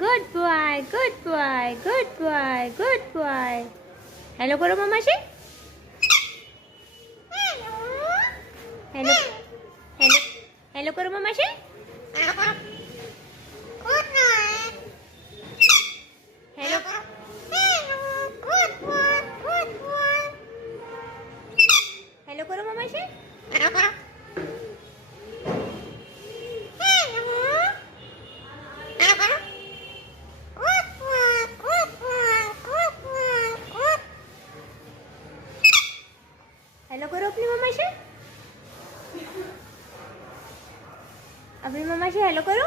Good boy, good boy, good boy, good boy. Hello करो मम्माशी. Hello hello hello करो मम्माशी. Hello hello करो मम्माशी. Hello करो अपनी मम्मा से. अपनी मम्मा से हेलो करो.